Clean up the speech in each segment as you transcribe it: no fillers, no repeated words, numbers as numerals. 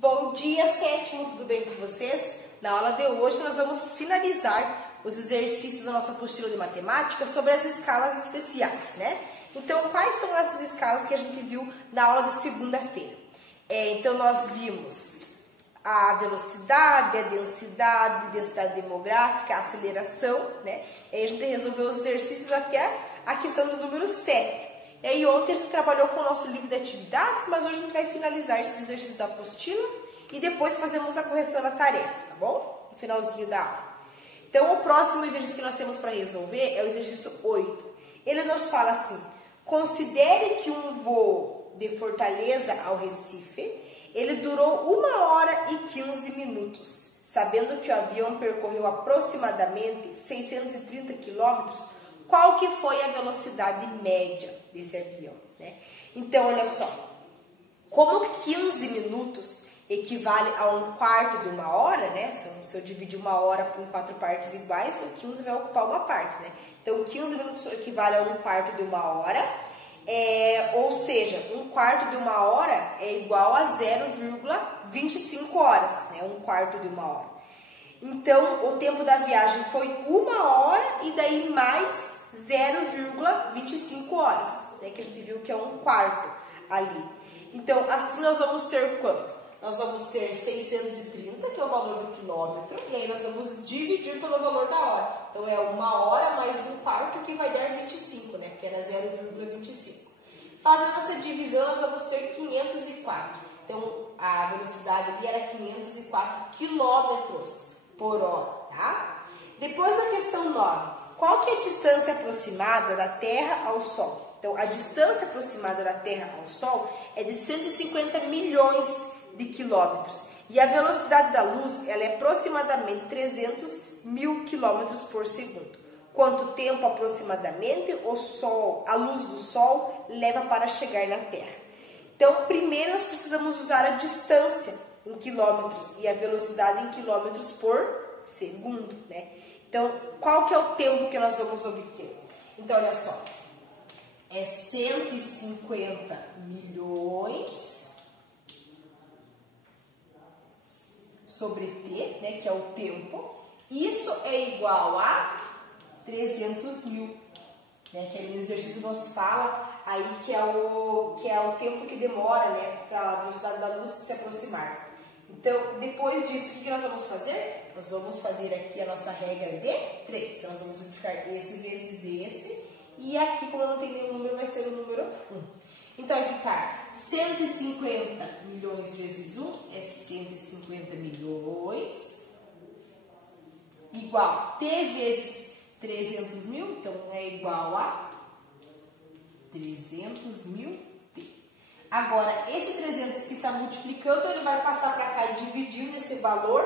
Bom dia, sétimo, tudo bem com vocês? Na aula de hoje nós vamos finalizar os exercícios da nossa apostila de matemática sobre as escalas especiais, né? Então, quais são essas escalas que a gente viu na aula de segunda-feira? Então, nós vimos a velocidade, a densidade demográfica, a aceleração, né? E aí a gente resolveu os exercícios até a questão do número 7. E aí ontem a gente trabalhou com o nosso livro de atividades, mas hoje a gente vai finalizar esses exercícios da apostila e depois fazemos a correção da tarefa, tá bom? No finalzinho da aula. Então, o próximo exercício que nós temos para resolver é o exercício 8. Ele nos fala assim: considere que um voo de Fortaleza ao Recife, ele durou 1h e 15 minutos, sabendo que o avião percorreu aproximadamente 630 quilômetros. Qual que foi a velocidade média desse avião, né? Então, olha só, como 15 minutos equivale a 1/4 de uma hora, né? Se eu dividir uma hora por 4 partes iguais, o 15 vai ocupar uma parte, né? Então, 15 minutos equivale a 1/4 de uma hora, ou seja, 1/4 de uma hora é igual a 0,25 horas, né? 1/4 de uma hora. Então, o tempo da viagem foi 1h e daí mais 0,25 horas, né, que a gente viu que é 1/4 ali. Então, assim nós vamos ter quanto? Nós vamos ter 630, que é o valor do quilômetro, e aí nós vamos dividir pelo valor da hora. Então, é 1h mais 1/4, que vai dar 25, né, que era 0,25. Fazendo essa divisão, nós vamos ter 504. Então, a velocidade ali era 504 quilômetros por hora, tá? Depois da questão 9. Qual que é a distância aproximada da Terra ao Sol? Então, a distância aproximada da Terra ao Sol é de 150 milhões de quilômetros. E a velocidade da luz, ela é aproximadamente 300 mil quilômetros por segundo. Quanto tempo aproximadamente a luz do Sol leva para chegar na Terra? Então, primeiro nós precisamos usar a distância em quilômetros e a velocidade em quilômetros por segundo, né? Então, qual que é o tempo que nós vamos obter? Então, olha só, é 150 milhões sobre T, né, que é o tempo. Isso é igual a 300 mil, né, que ali no exercício nos fala aí que é o tempo que demora, né, para a velocidade da luz se aproximar. Então, depois disso, o que nós vamos fazer? Nós vamos fazer aqui a nossa regra de 3. Então, nós vamos multiplicar esse vezes esse. E aqui, como não tem nenhum número, vai ser o número 1. Então, vai ficar 150 milhões vezes 1 é 150 milhões. Igual T vezes 300 mil. Então, é igual a 300 mil. Agora, esse 300 que está multiplicando, ele vai passar para cá dividindo esse valor.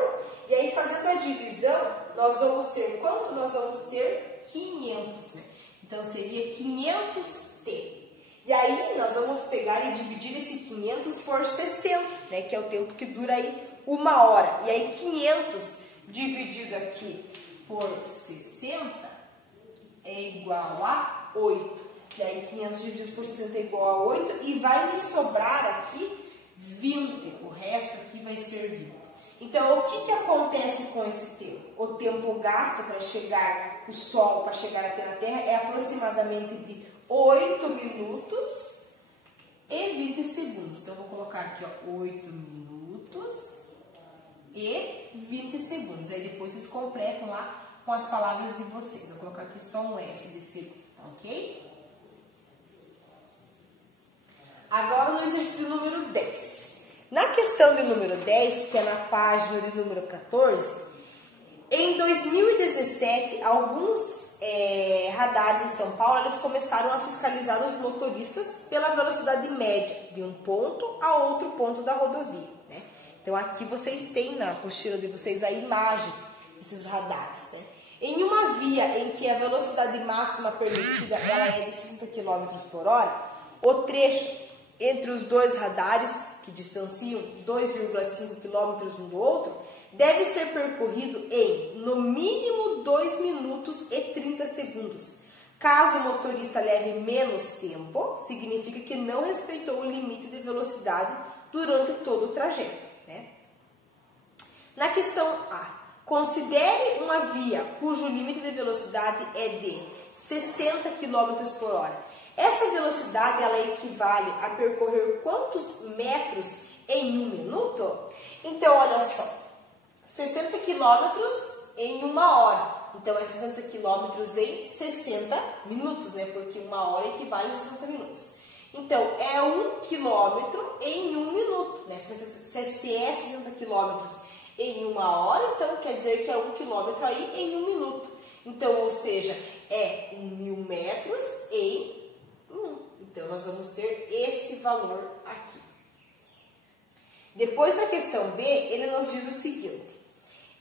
E aí, fazendo a divisão, nós vamos ter quanto? Nós vamos ter 500, né? Então, seria 500T. E aí, nós vamos pegar e dividir esse 500 por 60, né? Que é o tempo que dura aí 1h. E aí, 500 dividido aqui por 60 é igual a 8. E aí, 500 dividido por 60 é igual a 8. E vai me sobrar aqui 20. O resto aqui vai ser 20. Então, o que acontece com esse tempo? O tempo gasto para chegar o Sol, para chegar até na Terra, é aproximadamente de 8 minutos e 20 segundos. Então, eu vou colocar aqui, ó, 8 minutos e 20 segundos. Aí, depois vocês completam lá com as palavras de vocês. Eu vou colocar aqui só um S de segundo, tá ok? Agora no exercício número 10. Na questão de número 10, que é na página de número 14, em 2017, alguns radares em São Paulo, eles começaram a fiscalizar os motoristas pela velocidade média de um ponto a outro ponto da rodovia, né? Então, aqui vocês têm na apostila de vocês a imagem desses radares, né? Em uma via em que a velocidade máxima permitida ela é de 60 km por hora, o trecho entre os dois radares, que distanciam 2,5 km um do outro, deve ser percorrido em, no mínimo, 2 minutos e 30 segundos. Caso o motorista leve menos tempo, significa que não respeitou o limite de velocidade durante todo o trajeto, né? Na questão A, considere uma via cujo limite de velocidade é de 60 km por hora. Essa velocidade ela equivale a percorrer quantos metros em 1 minuto? Então, olha só, 60 km em 1 hora. Então, é 60 km em 60 minutos, né? Porque 1 hora equivale a 60 minutos. Então, é 1 km em 1 minuto, né? Se é 60 km em 1 hora, então quer dizer que é 1 km aí em 1 minuto. Então, ou seja, é 1.000 metros em 1. Então, nós vamos ter esse valor aqui. Depois da questão B, ele nos diz o seguinte.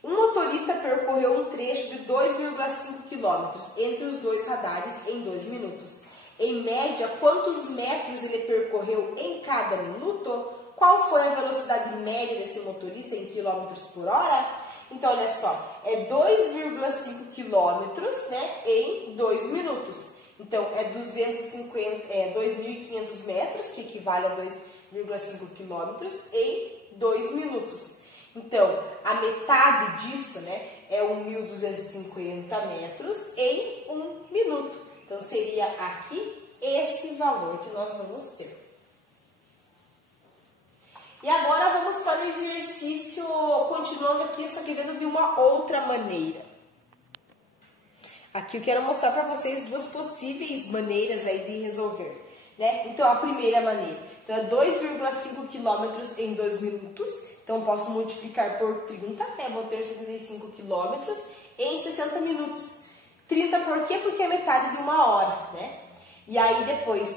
Um motorista percorreu um trecho de 2,5 km entre os dois radares em 2 minutos. Em média, quantos metros ele percorreu em cada minuto? Qual foi a velocidade média desse motorista em quilômetros por hora? Então, olha só, é 2,5 quilômetros, né, em 2 minutos. Então, é 2.500 metros, que equivale a 2,5 quilômetros em 2 minutos. Então, a metade disso, né, é 1.250 metros em 1 minuto. Então, seria aqui esse valor que nós vamos ter. E agora vamos para o exercício, continuando aqui, só que vendo de uma outra maneira. Aqui eu quero mostrar para vocês duas possíveis maneiras aí de resolver, né? Então, a primeira maneira, então é 2,5 km em 2 minutos. Então, eu posso multiplicar por 30, né? Vou ter 75 km em 60 minutos. 30 por quê? Porque é metade de 1 hora, né? E aí, depois,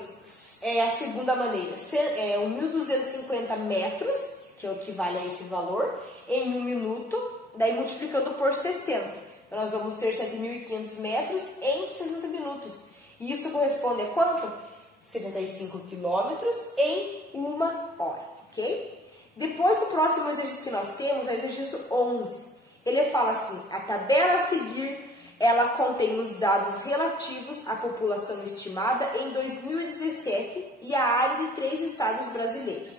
é a segunda maneira, 1.250 metros, que equivale a esse valor, em 1 minuto, daí multiplicando por 60. Então, nós vamos ter 7.500 metros em 60 minutos. E isso corresponde a quanto? 75 quilômetros em 1 hora, ok? Depois, o próximo exercício que nós temos é o exercício 11. Ele fala assim, a tabela a seguir, ela contém os dados relativos à população estimada em 2017 e a área de 3 estados brasileiros.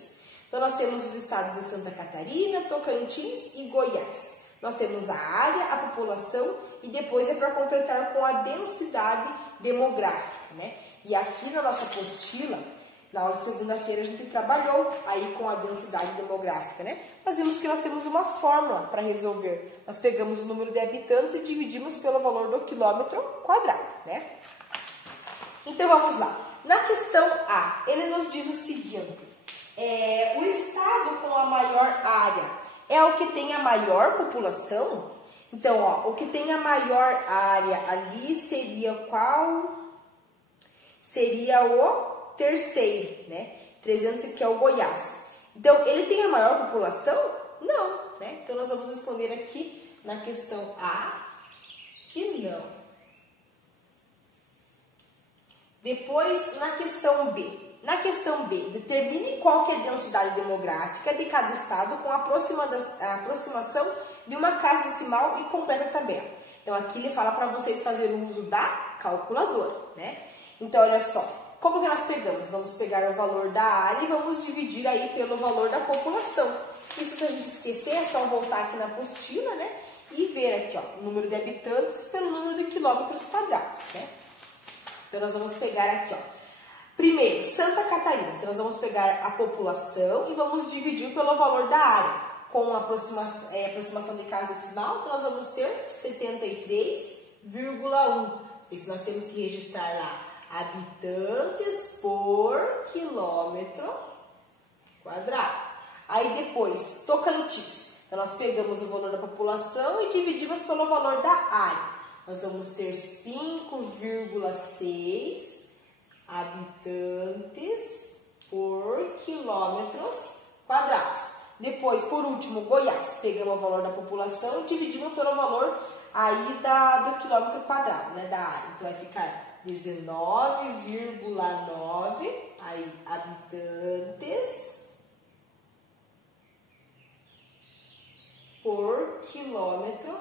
Então, nós temos os estados de Santa Catarina, Tocantins e Goiás. Nós temos a área, a população e depois é para completar com a densidade demográfica, né? E aqui na nossa apostila, na aula de segunda-feira, a gente trabalhou aí com a densidade demográfica, né? Mas vimos que nós temos uma fórmula para resolver. Nós pegamos o número de habitantes e dividimos pelo valor do quilômetro quadrado, né? Então, vamos lá. Na questão A, ele nos diz o seguinte. O estado com a maior área é o que tem a maior população? Então, ó, o que tem a maior área ali seria qual? Seria o terceiro, né? 300, que é o Goiás. Então, ele tem a maior população? Não, né? Então, nós vamos responder aqui na questão A, que não. Depois, na questão B. Na questão B, determine qual que é a densidade demográfica de cada estado com a aproximação de uma casa decimal e completa a tabela. Então, aqui ele fala para vocês fazerem o uso da calculadora, né? Então, olha só. Como que nós pegamos? Vamos pegar o valor da área e vamos dividir aí pelo valor da população. Isso, se a gente esquecer, é só voltar aqui na apostila, né? E ver aqui, ó, o número de habitantes pelo número de quilômetros quadrados, né? Então, nós vamos pegar aqui, ó. Primeiro, Santa Catarina. Então, nós vamos pegar a população e vamos dividir pelo valor da área. Com a aproximação de casa decimal, então nós vamos ter 73,1. Isso nós temos que registrar lá. Habitantes por quilômetro quadrado. Aí depois, Tocantins. Então, nós pegamos o valor da população e dividimos pelo valor da área. Nós vamos ter 5,6 habitantes por quilômetros quadrados. Depois, por último, Goiás. Pegamos o valor da população e dividimos pelo valor aí do quilômetro quadrado, né, da área. Então, vai ficar 19,9 aí habitantes por quilômetro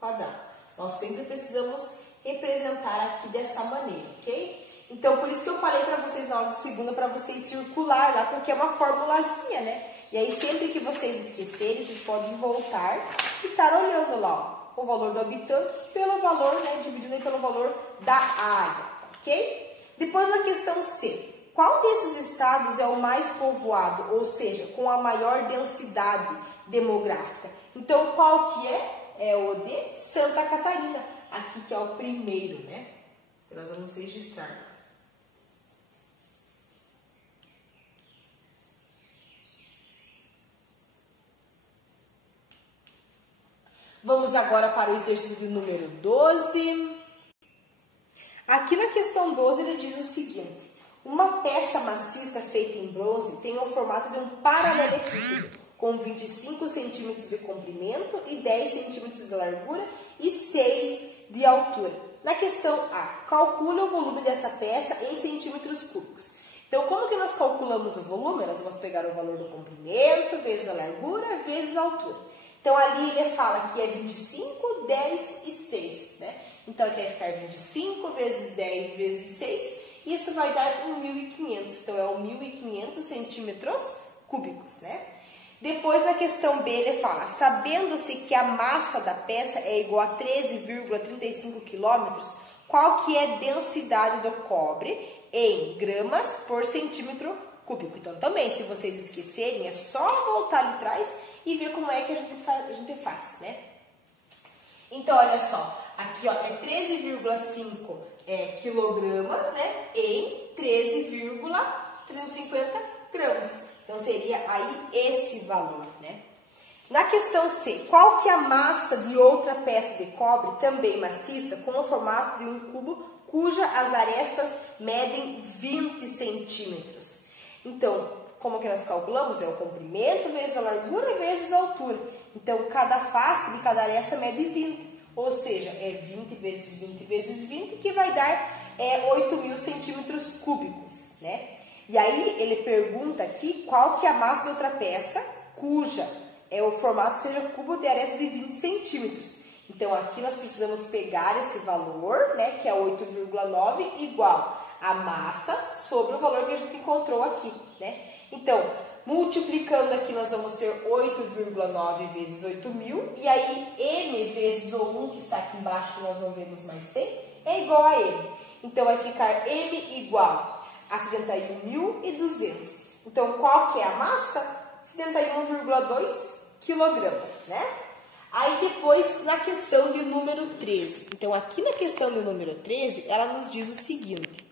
quadrado. Nós sempre precisamos representar aqui dessa maneira, ok? Então, por isso que eu falei para vocês na aula de segunda, para vocês circular lá, porque é uma formulazinha, né? E aí, sempre que vocês esquecerem, vocês podem voltar e estar olhando lá, ó, o valor do habitantes pelo valor, né? Dividindo pelo valor da área, ok? Depois, na questão C. Qual desses estados é o mais povoado, ou seja, com a maior densidade demográfica? Então, qual que é? É o de Santa Catarina, aqui que é o primeiro, né? Que nós vamos registrar. Vamos agora para o exercício de número 12. Aqui na questão 12 ele diz o seguinte: uma peça maciça feita em bronze tem o formato de um paralelepípedo, com 25 centímetros de comprimento e 10 centímetros de largura e 6 de altura. Na questão A, calcule o volume dessa peça em centímetros cúbicos. Então, como que nós calculamos o volume? Nós vamos pegar o valor do comprimento, vezes a largura, vezes a altura. Então, ali ele fala que é 25, 10 e 6, né? Então, aqui vai ficar 25 vezes 10 vezes 6, e isso vai dar 1.500. Então, é 1.500 centímetros cúbicos, né? Depois, na questão B, ele fala, sabendo-se que a massa da peça é igual a 13,35 kg, qual que é a densidade do cobre em gramas por centímetro cúbico? Então, também, se vocês esquecerem, é só voltar ali atrás e ver como é que a gente faz, né? Então, olha só, aqui ó, é 13,5 quilogramas, né, em 13,350 gramas. Então, seria aí esse valor, né? Na questão C, qual que é a massa de outra peça de cobre, também maciça, com o formato de um cubo, cuja as arestas medem 20 centímetros? Então, como que nós calculamos? É o comprimento vezes a largura vezes a altura. Então, cada face de cada aresta mede 20. Ou seja, é 20 vezes 20 vezes 20, que vai dar 8.000 centímetros cúbicos, né? E aí, ele pergunta aqui qual que é a massa de outra peça, cuja o formato seja cubo de aresta de 20 centímetros. Então, aqui nós precisamos pegar esse valor, né, que é 8,9, igual a massa sobre o valor que a gente encontrou aqui, né? Então, multiplicando aqui, nós vamos ter 8,9 vezes 8.000, e aí M vezes o 1, que está aqui embaixo, que nós não vemos mais tempo, é igual a M. Então, vai ficar M igual a 71.200. Então, qual que é a massa? 71,2 quilogramas, né? Aí, depois, na questão de número 13. Então, aqui na questão do número 13, ela nos diz o seguinte.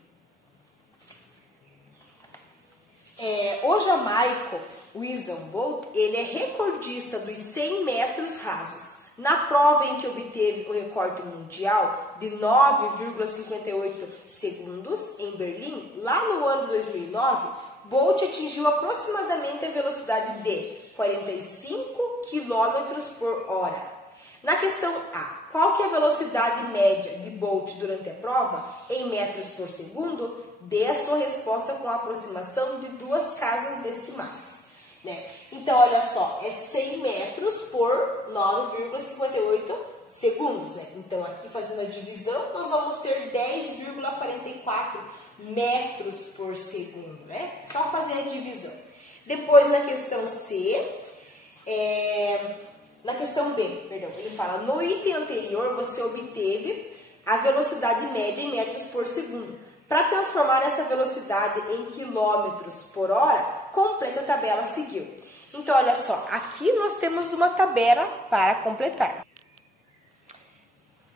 O jamaico Usain Bolt, ele é recordista dos 100 metros rasos. Na prova em que obteve o recorde mundial de 9,58 segundos em Berlim, lá no ano de 2009, Bolt atingiu aproximadamente a velocidade de 45 km por hora. Na questão A, qual que é a velocidade média de Bolt durante a prova em metros por segundo? Dê a sua resposta com a aproximação de 2 casas decimais, né? Então, olha só, é 100 metros por 9,58 segundos, né? Então, aqui fazendo a divisão, nós vamos ter 10,44 metros por segundo, né? Só fazer a divisão. Depois, na questão C, na questão B, perdão, ele fala, no item anterior, você obteve a velocidade média em metros por segundo. Para transformar essa velocidade em quilômetros por hora, completa a tabela a seguir. Então, olha só, aqui nós temos uma tabela para completar.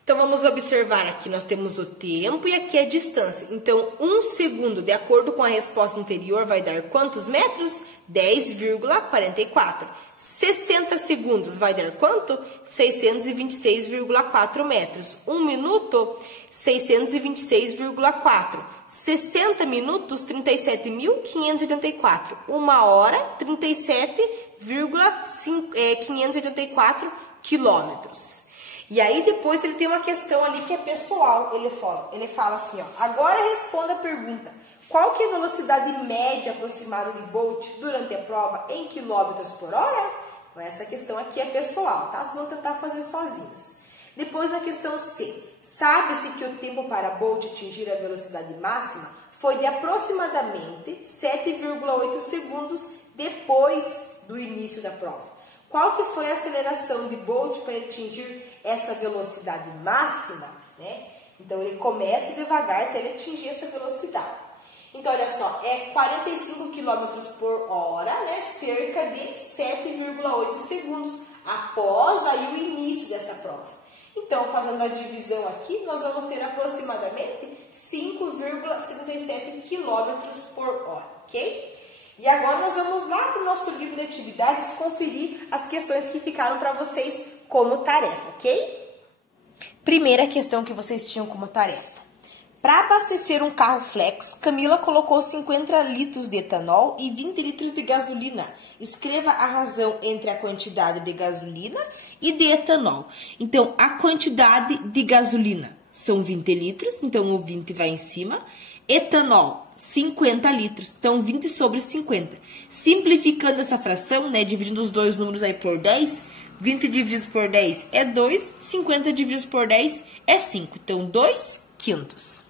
Então, vamos observar aqui, nós temos o tempo e aqui a distância. Então, 1 segundo, de acordo com a resposta anterior, vai dar quantos metros? 10,44. 60 segundos vai dar quanto? 626,4 metros. 1 minuto, 626,4. 60 minutos, 37.584. 1 hora, 37,584 quilômetros. E aí, depois, ele tem uma questão ali que é pessoal. Ele fala assim, ó, agora responda a pergunta. Qual que é a velocidade média aproximada de Bolt durante a prova em quilômetros por hora? Então, essa questão aqui é pessoal, tá? Vocês vão tentar fazer sozinhos. Depois, na questão C. Sabe-se que o tempo para Bolt atingir a velocidade máxima foi de aproximadamente 7,8 segundos depois do início da prova. Qual que foi a aceleração de Bolt para atingir essa velocidade máxima, né? Então, ele começa devagar até ele atingir essa velocidade. Então, olha só, é 45 km por hora, né? Cerca de 7,8 segundos após aí o início dessa prova. Então, fazendo a divisão aqui, nós vamos ter aproximadamente 5,77 km por hora, ok? E agora nós vamos lá para o nosso livro de atividades conferir as questões que ficaram para vocês como tarefa, ok? Primeira questão que vocês tinham como tarefa. Para abastecer um carro flex, Camila colocou 50 litros de etanol e 20 litros de gasolina. Escreva a razão entre a quantidade de gasolina e de etanol. Então, a quantidade de gasolina são 20 litros, então o 20 vai em cima. Etanol, 50 litros, então 20 sobre 50. Simplificando essa fração, né, dividindo os dois números aí por 10, 20 divididos por 10 é 2, 50 divididos por 10 é 5, então 2 quintos.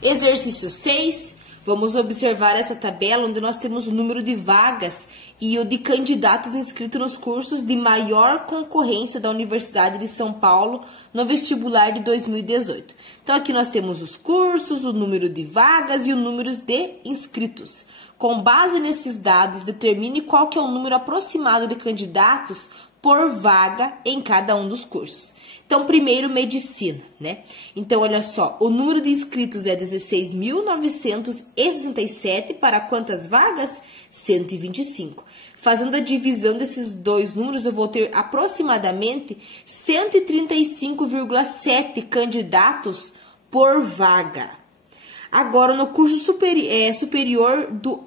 Exercício 6, vamos observar essa tabela onde nós temos o número de vagas e o de candidatos inscritos nos cursos de maior concorrência da Universidade de São Paulo no vestibular de 2018. Então, aqui nós temos os cursos, o número de vagas e o número de inscritos. Com base nesses dados, determine qual que é o número aproximado de candidatos por vaga em cada um dos cursos. Então, primeiro, medicina, né? Então, olha só, o número de inscritos é 16.967 para quantas vagas? 125. Fazendo a divisão desses dois números, eu vou ter aproximadamente 135,7 candidatos por vaga. Agora, no curso superior do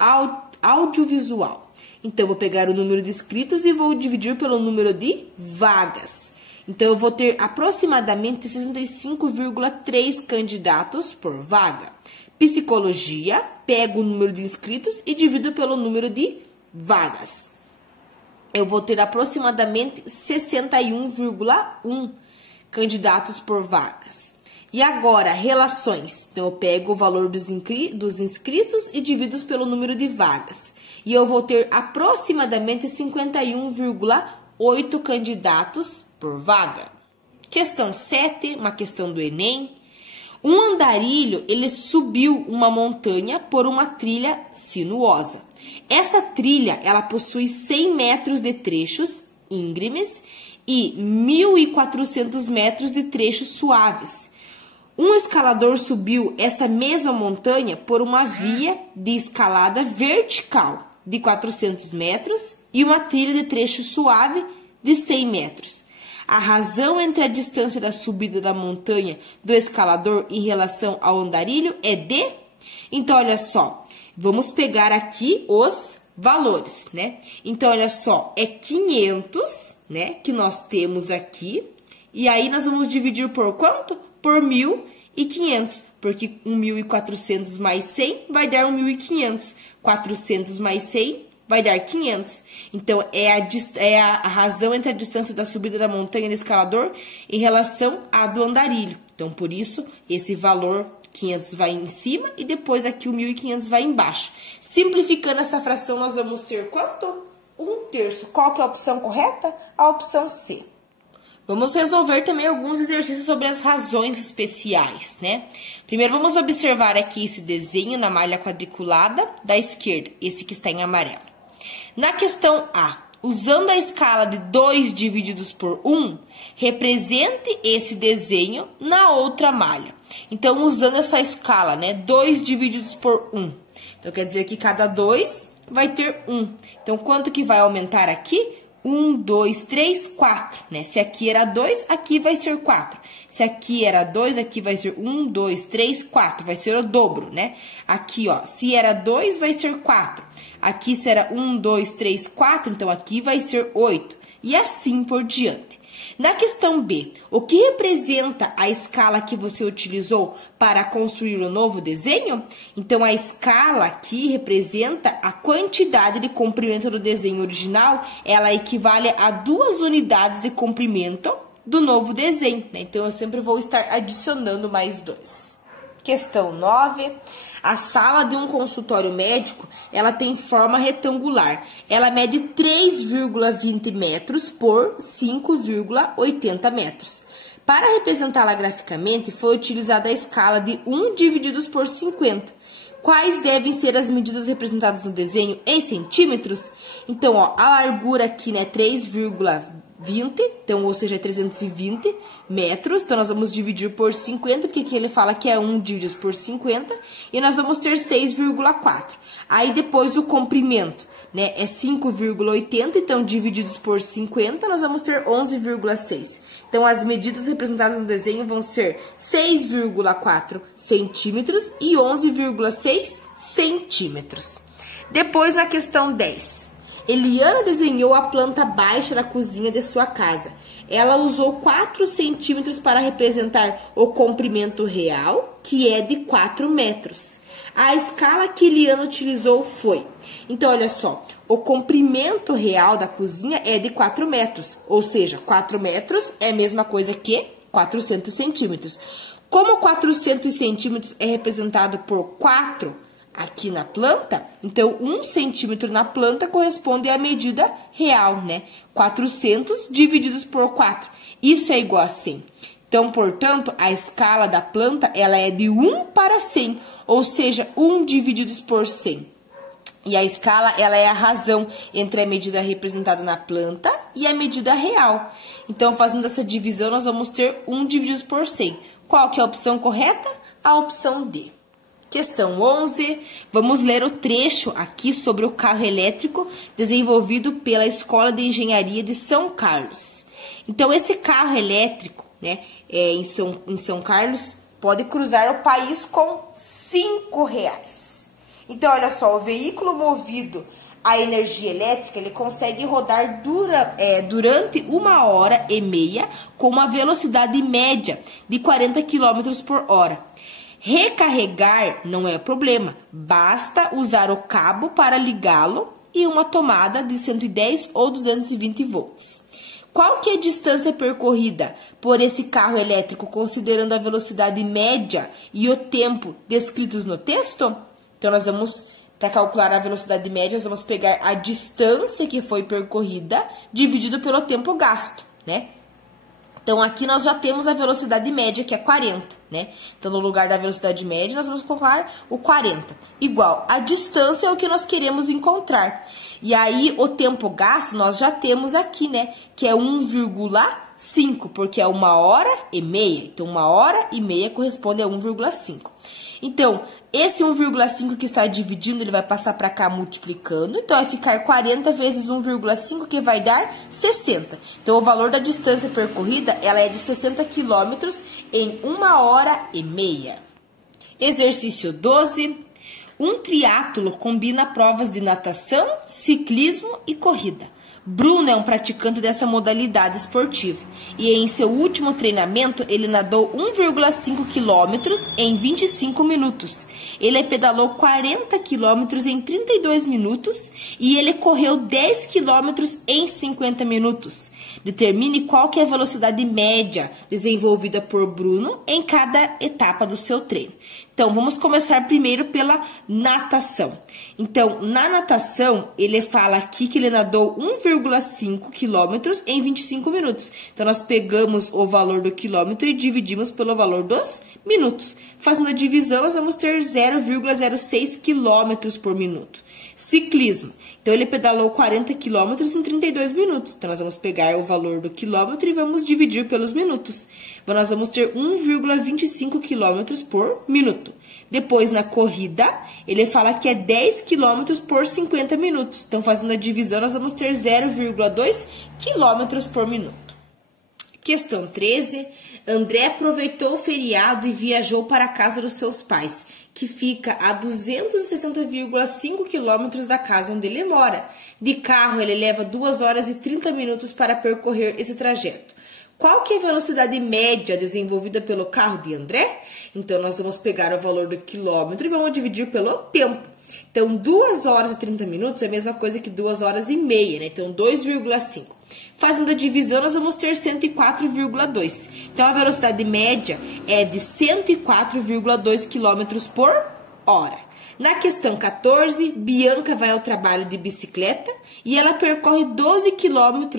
audiovisual. Então, eu vou pegar o número de inscritos e vou dividir pelo número de vagas. Então, eu vou ter aproximadamente 65,3 candidatos por vaga. Psicologia, pego o número de inscritos e divido pelo número de vagas. Eu vou ter aproximadamente 61,1 candidatos por vagas. E agora, relações. Então, eu pego o valor dos inscritos e divido pelo número de vagas. E eu vou ter aproximadamente 51,8 candidatos por vaga. Questão 7, uma questão do Enem. Um andarilho, ele subiu uma montanha por uma trilha sinuosa. Essa trilha, ela possui 100 metros de trechos íngremes e 1.400 metros de trechos suaves. Um escalador subiu essa mesma montanha por uma via de escalada vertical de 400 metros e uma trilha de trecho suave de 100 metros. A razão entre a distância da subida da montanha do escalador em relação ao andarilho é de... Então, olha só, vamos pegar aqui os valores, né? Então, olha só, é 500, né, que nós temos aqui. E aí, nós vamos dividir por quanto? Por 1.500, porque 1.400 mais 100 vai dar 1.500. 400 mais 100 vai dar 500. Então, é a razão entre a distância da subida da montanha do escalador em relação à do andarilho. Então, por isso, esse valor 500 vai em cima e depois aqui o 1.500 vai embaixo. Simplificando essa fração, nós vamos ter quanto? 1/3. Qual que é a opção correta? A opção C. Vamos resolver também alguns exercícios sobre as razões especiais, né? Primeiro, vamos observar aqui esse desenho na malha quadriculada da esquerda, esse que está em amarelo. Na questão A, usando a escala de 2 divididos por 1, represente esse desenho na outra malha. Então, usando essa escala, né, 2 divididos por 1. Então, quer dizer que cada 2 vai ter 1. Então, quanto que vai aumentar aqui? 1, 2, 3, 4, né? Se aqui era 2, aqui vai ser 4. Se aqui era 2, aqui vai ser 1, 2, 3, 4. Vai ser o dobro, né? Aqui, ó, se era 2, vai ser 4. Aqui será 1, 2, 3, 4, então aqui vai ser 8. E assim por diante. Na questão B, o que representa a escala que você utilizou para construir o novo desenho? Então, a escala aqui representa a quantidade de comprimento do desenho original, ela equivale a 2 unidades de comprimento do novo desenho, né? Então, eu sempre vou estar adicionando mais 2. Questão 9. A sala de um consultório médico, ela tem forma retangular. Ela mede 3,20 metros por 5,80 metros. Para representá-la graficamente, foi utilizada a escala de 1 divididos por 50. Quais devem ser as medidas representadas no desenho em centímetros? Então, ó, a largura aqui, né, 3,20, então, ou seja, 320 metros. Então, nós vamos dividir por 50, porque aqui ele fala que é 1 dividido por 50, e nós vamos ter 6,4. Aí, depois, o comprimento, né, é 5,80, então, divididos por 50, nós vamos ter 11,6. Então, as medidas representadas no desenho vão ser 6,4 centímetros e 11,6 centímetros. Depois, na questão 10. Eliana desenhou a planta baixa da cozinha de sua casa. Ela usou 4 centímetros para representar o comprimento real, que é de 4 metros. A escala que Eliana utilizou foi... Então, olha só, o comprimento real da cozinha é de 4 metros, ou seja, 4 metros é a mesma coisa que 400 centímetros. Como 400 centímetros é representado por 4 aqui na planta, então 1 centímetro na planta corresponde à medida real, né? 400 divididos por 4, isso é igual a 100. Então, portanto, a escala da planta, ela é de 1 para 100, ou seja, 1 divididos por 100. E a escala, ela é a razão entre a medida representada na planta e a medida real. Então, fazendo essa divisão, nós vamos ter 1 divididos por 100. Qual que é a opção correta? A opção D. Questão 11, vamos ler o trecho aqui sobre o carro elétrico desenvolvido pela Escola de Engenharia de São Carlos. Então, esse carro elétrico, né, em São Carlos, pode cruzar o país com R$5. Então, olha só, o veículo movido a energia elétrica, ele consegue rodar durante 1h30 com uma velocidade média de 40 km por hora. Recarregar não é problema, basta usar o cabo para ligá-lo e uma tomada de 110 ou 220 volts. Qual que é a distância percorrida por esse carro elétrico, considerando a velocidade média e o tempo descritos no texto? Então, nós vamos, para calcular a velocidade média, nós vamos pegar a distância que foi percorrida dividido pelo tempo gasto, né? Então, aqui nós já temos a velocidade média, que é 40, né? Então, no lugar da velocidade média, nós vamos colocar o 40. Igual, a distância é o que nós queremos encontrar. E aí, o tempo gasto, nós já temos aqui, né? Que é 1,5, porque é 1h30. Então, 1h30 corresponde a 1,5. Então, esse 1,5 que está dividindo, ele vai passar para cá multiplicando. Então, vai ficar 40 vezes 1,5, que vai dar 60. Então, o valor da distância percorrida, ela é de 60 km em 1h30. Exercício 12. Um triatlo combina provas de natação, ciclismo e corrida. Bruno é um praticante dessa modalidade esportiva e em seu último treinamento ele nadou 1,5 quilômetros em 25 minutos. Ele pedalou 40 quilômetros em 32 minutos e ele correu 10 quilômetros em 50 minutos. Determine qual que é a velocidade média desenvolvida por Bruno em cada etapa do seu treino. Então, vamos começar primeiro pela natação. Então, na natação, ele fala aqui que ele nadou 1,5 quilômetros em 25 minutos. Então, nós pegamos o valor do quilômetro e dividimos pelo valor dos minutos. Fazendo a divisão, nós vamos ter 0,06 quilômetros por minuto. Ciclismo. Então, ele pedalou 40 quilômetros em 32 minutos. Então, nós vamos pegar o valor do quilômetro e vamos dividir pelos minutos. Então, nós vamos ter 1,25 quilômetros por minuto. Depois, na corrida, ele fala que é 10 quilômetros por 50 minutos. Então, fazendo a divisão, nós vamos ter 0,2 quilômetros por minuto. Questão 13. André aproveitou o feriado e viajou para a casa dos seus pais, que fica a 260,5 quilômetros da casa onde ele mora. De carro, ele leva 2 horas e 30 minutos para percorrer esse trajeto. Qual que é a velocidade média desenvolvida pelo carro de André? Então, nós vamos pegar o valor do quilômetro e vamos dividir pelo tempo. Então, 2 horas e 30 minutos é a mesma coisa que 2 horas e meia, né? Então, 2,5. Fazendo a divisão, nós vamos ter 104,2. Então, a velocidade média é de 104,2 km por hora. Na questão 14, Bianca vai ao trabalho de bicicleta e ela percorre 12 km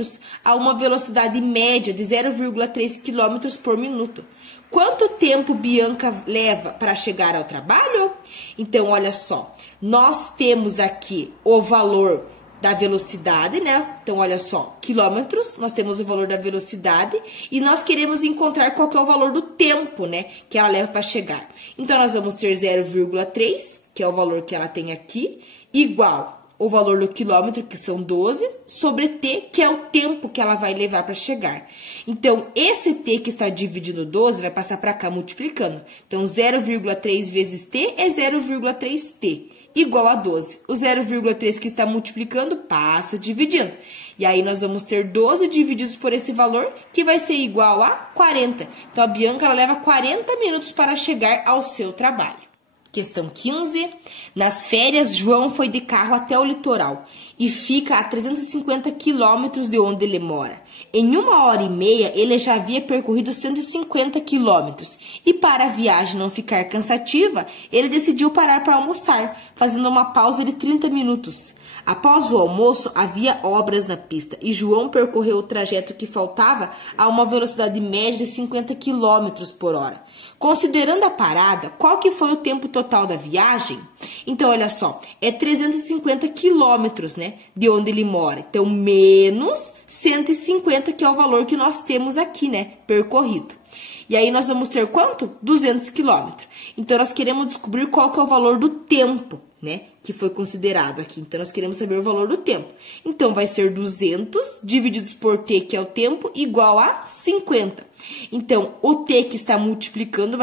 a uma velocidade média de 0,3 km por minuto. Quanto tempo Bianca leva para chegar ao trabalho? Então, olha só, nós temos aqui o valor da velocidade, né? Então, olha só, quilômetros, nós temos o valor da velocidade e nós queremos encontrar qual que é o valor do tempo, né? Que ela leva para chegar. Então, nós vamos ter 0,3, que é o valor que ela tem aqui, igual o valor do quilômetro, que são 12, sobre t, que é o tempo que ela vai levar para chegar. Então, esse t que está dividindo 12 vai passar para cá multiplicando. Então, 0,3 vezes t é 0,3t. Igual a 12. O 0,3 que está multiplicando passa dividindo. E aí, nós vamos ter 12 divididos por esse valor, que vai ser igual a 40. Então, a Bianca ela leva 40 minutos para chegar ao seu trabalho. Questão 15. Nas férias, João foi de carro até o litoral e fica a 350 quilômetros de onde ele mora. Em 1h30, ele já havia percorrido 150 quilômetros e para a viagem não ficar cansativa, ele decidiu parar para almoçar, fazendo uma pausa de 30 minutos. Após o almoço, havia obras na pista e João percorreu o trajeto que faltava a uma velocidade média de 50 km por hora. Considerando a parada, qual que foi o tempo total da viagem? Então, olha só, é 350 quilômetros, né, de onde ele mora. Então, menos 150, que é o valor que nós temos aqui, né, percorrido. E aí, nós vamos ter quanto? 200 quilômetros. Então, nós queremos descobrir qual que é o valor do tempo, né, que foi considerado aqui. Então, nós queremos saber o valor do tempo. Então, vai ser 200 divididos por t, que é o tempo, igual a 50. Então, o t que está multiplicando,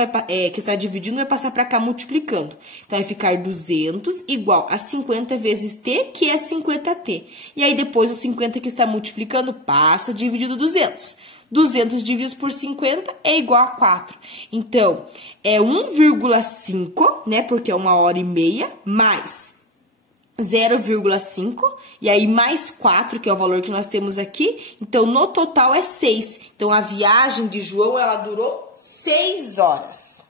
que está dividindo, vai passar para cá multiplicando. Então, vai ficar 200 igual a 50 vezes t, que é 50t. E aí, depois, o 50 que está multiplicando passa dividido 200. 200 divididos por 50 é igual a 4. Então, é 1,5, né? Porque é 1h30, mais 0,5, e aí mais 4, que é o valor que nós temos aqui. Então, no total é 6. Então, a viagem de João, ela durou 6 horas.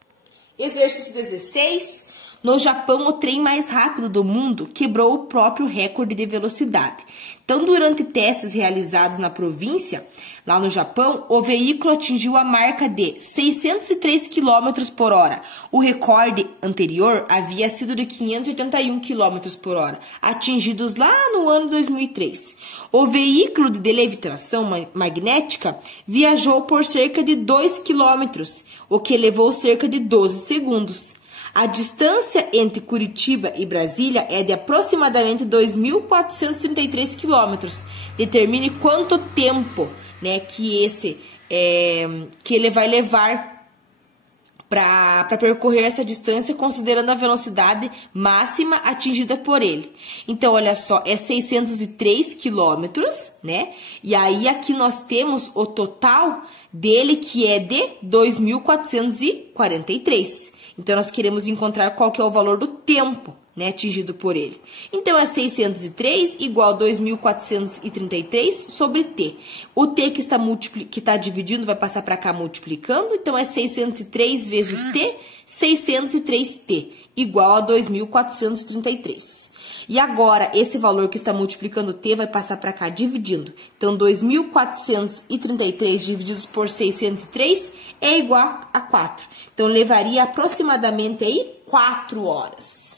Exercício 16. No Japão, o trem mais rápido do mundo quebrou o próprio recorde de velocidade. Então, durante testes realizados na província, lá no Japão, o veículo atingiu a marca de 603 km por hora. O recorde anterior havia sido de 581 km por hora, atingidos lá no ano 2003. O veículo de levitação magnética viajou por cerca de 2 km, o que levou cerca de 12 segundos. A distância entre Curitiba e Brasília é de aproximadamente 2.433 quilômetros. Determine quanto tempo, né, que ele vai levar para percorrer essa distância, considerando a velocidade máxima atingida por ele. Então, olha só, é 603 quilômetros, né? E aí, aqui nós temos o total dele, que é de 2.443. Então, nós queremos encontrar qual que é o valor do tempo, né, atingido por ele. Então, é 603 igual a 2.433 sobre t. O t que está dividindo vai passar para cá multiplicando. Então, é 603 vezes t, 603t, igual a 2.433. E agora, esse valor que está multiplicando t vai passar para cá dividindo. Então, 2.433 divididos por 603 é igual a 4. Então, levaria aproximadamente aí 4 horas.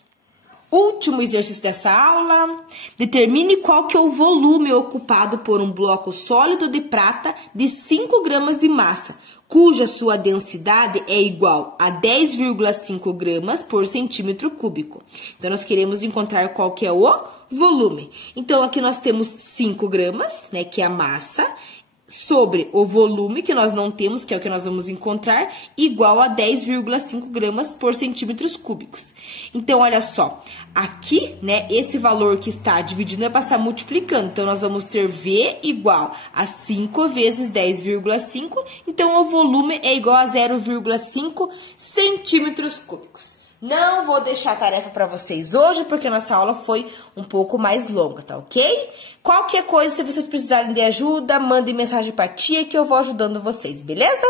Último exercício dessa aula. Determine qual que é o volume ocupado por um bloco sólido de prata de 5 gramas de massa, cuja sua densidade é igual a 10,5 gramas por centímetro cúbico. Então, nós queremos encontrar qual que é o volume. Então, aqui nós temos 5 gramas, né, que é a massa, sobre o volume, que nós não temos, que é o que nós vamos encontrar, igual a 10,5 gramas por centímetros cúbicos. Então, olha só, aqui, né, esse valor que está dividindo vai passar multiplicando. Então, nós vamos ter V igual a 5 vezes 10,5. Então, o volume é igual a 0,5 centímetros cúbicos. Não vou deixar a tarefa para vocês hoje, porque nossa aula foi um pouco mais longa, tá ok? Qualquer coisa, se vocês precisarem de ajuda, mandem mensagem pra tia que eu vou ajudando vocês, beleza?